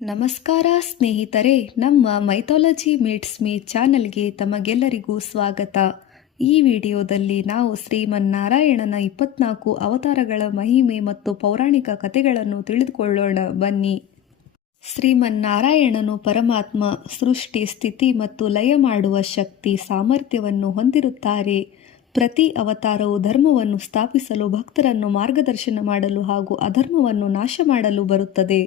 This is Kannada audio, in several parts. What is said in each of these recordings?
ನಮಸ್ಕಾರ ಸ್ನೇಹಿತರೆ, ನಮ್ಮ ಮೈಥಾಲಜಿ ಮೀಟ್ಸ್ ಮೀ ಚಾನಲ್ಗೆ ತಮಗೆಲ್ಲರಿಗೂ ಸ್ವಾಗತ. ಈ ವಿಡಿಯೋದಲ್ಲಿ ನಾವು ಶ್ರೀಮನ್ನಾರಾಯಣನ 24 ಅವತಾರಗಳ ಮಹಿಮೆ ಮತ್ತು ಪೌರಾಣಿಕ ಕಥೆಗಳನ್ನು ತಿಳಿದುಕೊಳ್ಳೋಣ ಬನ್ನಿ. ಶ್ರೀಮನ್ನಾರಾಯಣನು ಪರಮಾತ್ಮ. ಸೃಷ್ಟಿ, ಸ್ಥಿತಿ ಮತ್ತು ಲಯ ಮಾಡುವ ಶಕ್ತಿ, ಸಾಮರ್ಥ್ಯವನ್ನು ಹೊಂದಿರುತ್ತಾರೆ. ಪ್ರತಿ ಅವತಾರವು ಧರ್ಮವನ್ನು ಸ್ಥಾಪಿಸಲು, ಭಕ್ತರನ್ನು ಮಾರ್ಗದರ್ಶನ ಮಾಡಲು ಹಾಗೂ ಅಧರ್ಮವನ್ನು ನಾಶ ಮಾಡಲು ಬರುತ್ತದೆ.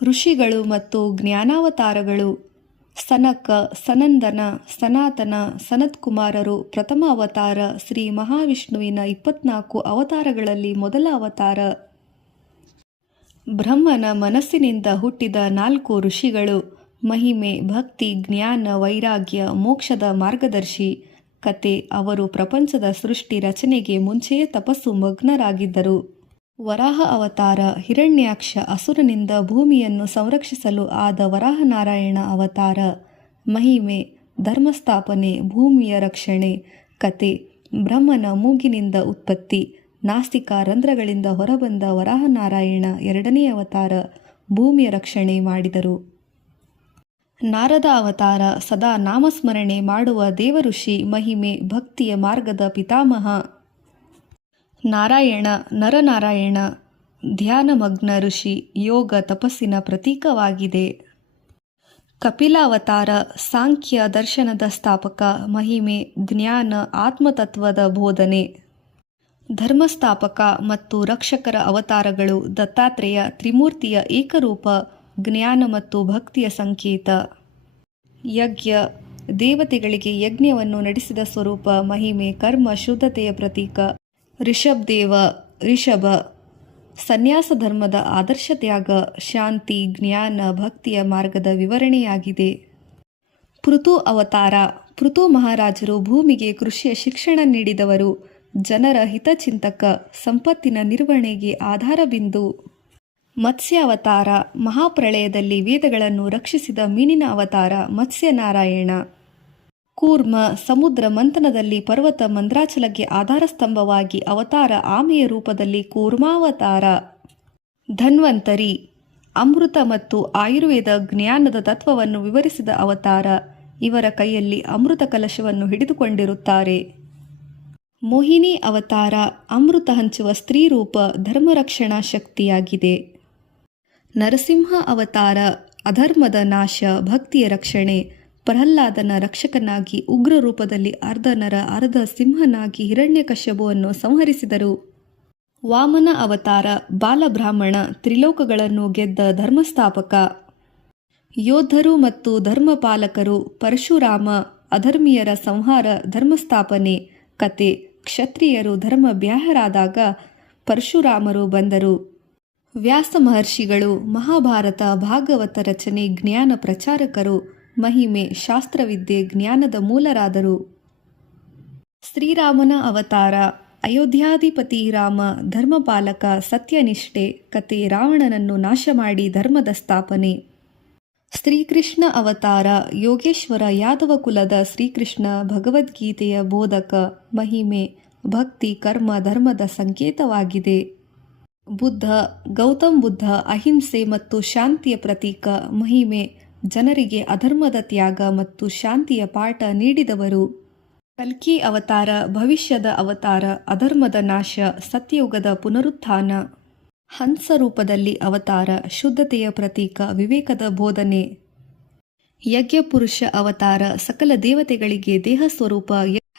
ಋಷಿಗಳು ಮತ್ತು ಜ್ಞಾನಾವತಾರಗಳು. ಸನಕ, ಸನಂದನ, ಸನಾತನ, ಸನತ್ಕುಮಾರರು ಪ್ರಥಮ ಅವತಾರ. ಶ್ರೀ ಮಹಾವಿಷ್ಣುವಿನ 24 ಅವತಾರಗಳಲ್ಲಿ ಮೊದಲ ಅವತಾರ. ಬ್ರಹ್ಮನ ಮನಸ್ಸಿನಿಂದ ಹುಟ್ಟಿದ 4 ಋಷಿಗಳು. ಮಹಿಮೆ, ಭಕ್ತಿ, ಜ್ಞಾನ, ವೈರಾಗ್ಯ, ಮೋಕ್ಷದ ಮಾರ್ಗದರ್ಶಿ. ಕತೆ: ಅವರು ಪ್ರಪಂಚದ ಸೃಷ್ಟಿ ರಚನೆಗೆ ಮುಂಚೆಯೇ ತಪಸ್ಸು ಮಗ್ನರಾಗಿದ್ದರು. ವರಾಹ ಅವತಾರ. ಹಿರಣ್ಯಾಕ್ಷ ಅಸುರನಿಂದ ಭೂಮಿಯನ್ನು ಸಂರಕ್ಷಿಸಲು ಆದ ವರಾಹನಾರಾಯಣ ಅವತಾರ. ಮಹಿಮೆ: ಧರ್ಮಸ್ಥಾಪನೆ, ಭೂಮಿಯ ರಕ್ಷಣೆ. ಕತೆ: ಬ್ರಹ್ಮನ ಮೂಗಿನಿಂದ ಉತ್ಪತ್ತಿ, ನಾಸಿಕಾ ರಂಧ್ರಗಳಿಂದ ಹೊರಬಂದ ವರಾಹನಾರಾಯಣ 2ನೇ ಅವತಾರ. ಭೂಮಿಯ ರಕ್ಷಣೆ ಮಾಡಿದರು. ನಾರದ ಅವತಾರ. ಸದಾ ನಾಮಸ್ಮರಣೆ ಮಾಡುವ ದೇವಋಷಿ. ಮಹಿಮೆ: ಭಕ್ತಿಯ ಮಾರ್ಗದ ಪಿತಾಮಹ. ನಾರಾಯಣ, ನರನಾರಾಯಣ, ಧ್ಯಾನಮಗ್ನ ಋಷಿ, ಯೋಗ ತಪಸ್ಸಿನ ಪ್ರತೀಕವಾಗಿದೆ. ಕಪಿಲ ಅವತಾರ. ಸಾಂಖ್ಯ ದರ್ಶನದ ಸ್ಥಾಪಕ. ಮಹಿಮೆ: ಜ್ಞಾನ, ಆತ್ಮತತ್ವದ ಬೋಧನೆ. ಧರ್ಮಸ್ಥಾಪಕ ಮತ್ತು ರಕ್ಷಕರ ಅವತಾರಗಳು. ದತ್ತಾತ್ರೇಯ, ತ್ರಿಮೂರ್ತಿಯ ಏಕರೂಪ, ಜ್ಞಾನ ಮತ್ತು ಭಕ್ತಿಯ ಸಂಕೇತ. ಯಜ್ಞ, ದೇವತೆಗಳಿಗೆ ಯಜ್ಞವನ್ನು ನಡೆಸಿದ ಸ್ವರೂಪ. ಮಹಿಮೆ: ಕರ್ಮ ಶುದ್ಧತೆಯ ಪ್ರತೀಕ. ಋಷಭದೇವ, ಋಷಭ, ಸನ್ಯಾಸ ಧರ್ಮದ ಆದರ್ಶ ತ್ಯಾಗ. ಶಾಂತಿ, ಜ್ಞಾನ, ಭಕ್ತಿಯ ಮಾರ್ಗದ ವಿವರಣೆಯಾಗಿದೆ. ಪೃಥು ಅವತಾರ. ಪೃಥು ಮಹಾರಾಜರು ಭೂಮಿಗೆ ಕೃಷಿಯ ಶಿಕ್ಷಣ ನೀಡಿದವರು. ಜನರ ಹಿತಚಿಂತಕ, ಸಂಪತ್ತಿನ ನಿರ್ವಹಣೆಗೆ ಆಧಾರ ಬಿಂದು. ಮತ್ಸ್ಯ ಅವತಾರ. ಮಹಾಪ್ರಳಯದಲ್ಲಿ ವೇದಗಳನ್ನು ರಕ್ಷಿಸಿದ ಮೀನಿನ ಅವತಾರ. ಮತ್ಸ್ಯನಾರಾಯಣ. ಕೂರ್ಮ. ಸಮುದ್ರ ಮಂಥನದಲ್ಲಿ ಪರ್ವತ ಮಂದ್ರಾಚಲಕ್ಕೆ ಆಧಾರ ಸ್ತಂಭವಾಗಿ ಅವತಾರ. ಆಮೆಯ ರೂಪದಲ್ಲಿ ಕೂರ್ಮಾವತಾರ. ಧನ್ವಂತರಿ. ಅಮೃತ ಮತ್ತು ಆಯುರ್ವೇದ ಜ್ಞಾನದ ತತ್ವವನ್ನು ವಿವರಿಸಿದ ಅವತಾರ. ಇವರ ಕೈಯಲ್ಲಿ ಅಮೃತ ಕಲಶವನ್ನು ಹಿಡಿದುಕೊಂಡಿರುತ್ತಾರೆ. ಮೋಹಿನಿ ಅವತಾರ. ಅಮೃತ ಹಂಚುವ ಸ್ತ್ರೀ ರೂಪ, ಧರ್ಮರಕ್ಷಣಾ ಶಕ್ತಿಯಾಗಿದೆ. ನರಸಿಂಹ ಅವತಾರ. ಅಧರ್ಮದ ನಾಶ, ಭಕ್ತಿಯ ರಕ್ಷಣೆ. ಪ್ರಹ್ಲಾದನ ರಕ್ಷಕನಾಗಿ ಉಗ್ರ ರೂಪದಲ್ಲಿ ಅರ್ಧ ನರ ಅರ್ಧ ಸಿಂಹನಾಗಿ ಹಿರಣ್ಯಕಶ್ಯಪುವನ್ನು ಸಂಹರಿಸಿದರು. ವಾಮನ ಅವತಾರ. ಬಾಲಬ್ರಾಹ್ಮಣ. ತ್ರಿಲೋಕಗಳನ್ನು ಗೆದ್ದ ಧರ್ಮಸ್ಥಾಪಕ. ಯೋಧರು ಮತ್ತು ಧರ್ಮಪಾಲಕರು. ಪರಶುರಾಮ. ಅಧರ್ಮೀಯರ ಸಂಹಾರ, ಧರ್ಮಸ್ಥಾಪನೆ. ಕತೆ: ಕ್ಷತ್ರಿಯರು ಧರ್ಮಬ್ಯಾಹರಾದಾಗ ಪರಶುರಾಮರು ಬಂದರು. ವ್ಯಾಸ ಮಹರ್ಷಿಗಳು. ಮಹಾಭಾರತ, ಭಾಗವತ ರಚನೆ, ಜ್ಞಾನ ಪ್ರಚಾರಕರು. ಮಹಿಮೆ: ಶಾಸ್ತ್ರವಿದ್ಯೆ, ಜ್ಞಾನದ ಮೂಲರಾದರು. ಶ್ರೀರಾಮನ ಅವತಾರ. ಅಯೋಧ್ಯಾಧಿಪತಿ ರಾಮ. ಧರ್ಮಪಾಲಕ, ಸತ್ಯನಿಷ್ಠೆ. ಕತೆ: ರಾವಣನನ್ನು ನಾಶ ಮಾಡಿ ಧರ್ಮದ ಸ್ಥಾಪನೆ. ಶ್ರೀಕೃಷ್ಣ ಅವತಾರ. ಯೋಗೇಶ್ವರ ಯಾದವ ಕುಲದ ಶ್ರೀಕೃಷ್ಣ, ಭಗವದ್ಗೀತೆಯ ಬೋಧಕ. ಮಹಿಮೆ: ಭಕ್ತಿ, ಕರ್ಮ, ಧರ್ಮದ ಸಂಕೇತವಾಗಿದೆ. ಬುದ್ಧ. ಗೌತಮ್ ಬುದ್ಧ ಅಹಿಂಸೆ ಮತ್ತು ಶಾಂತಿಯ ಪ್ರತೀಕ. ಮಹಿಮೆ: ಜನರಿಗೆ ಅಧರ್ಮದ ತ್ಯಾಗ ಮತ್ತು ಶಾಂತಿಯ ಪಾಠ ನೀಡಿದವರು. ಕಲ್ಕಿ ಅವತಾರ. ಭವಿಷ್ಯದ ಅವತಾರ. ಅಧರ್ಮದ ನಾಶ, ಸತ್ಯಯುಗದ ಪುನರುತ್ಥಾನ. ಹಂಸ ರೂಪದಲ್ಲಿ ಅವತಾರ. ಶುದ್ಧತೆಯ ಪ್ರತೀಕ, ವಿವೇಕದ ಬೋಧನೆ. ಯಜ್ಞಪುರುಷ ಅವತಾರ. ಸಕಲ ದೇವತೆಗಳಿಗೆ ದೇಹ ಸ್ವರೂಪ.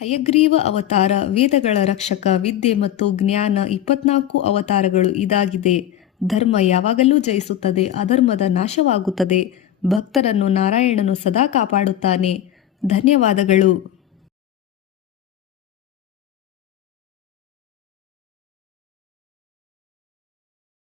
ಹಯಗ್ರೀವ ಅವತಾರ. ವೇದಗಳ ರಕ್ಷಕ, ವಿದ್ಯೆ ಮತ್ತು ಜ್ಞಾನ. 24 ಅವತಾರಗಳು ಇದಾಗಿದೆ. ಧರ್ಮ ಯಾವಾಗಲೂ ಜಯಿಸುತ್ತದೆ, ಅಧರ್ಮದ ನಾಶವಾಗುತ್ತದೆ. ಭಕ್ತರನ್ನು ನಾರಾಯಣನು ಸದಾ ಕಾಪಾಡುತ್ತಾನೆ. ಧನ್ಯವಾದಗಳು.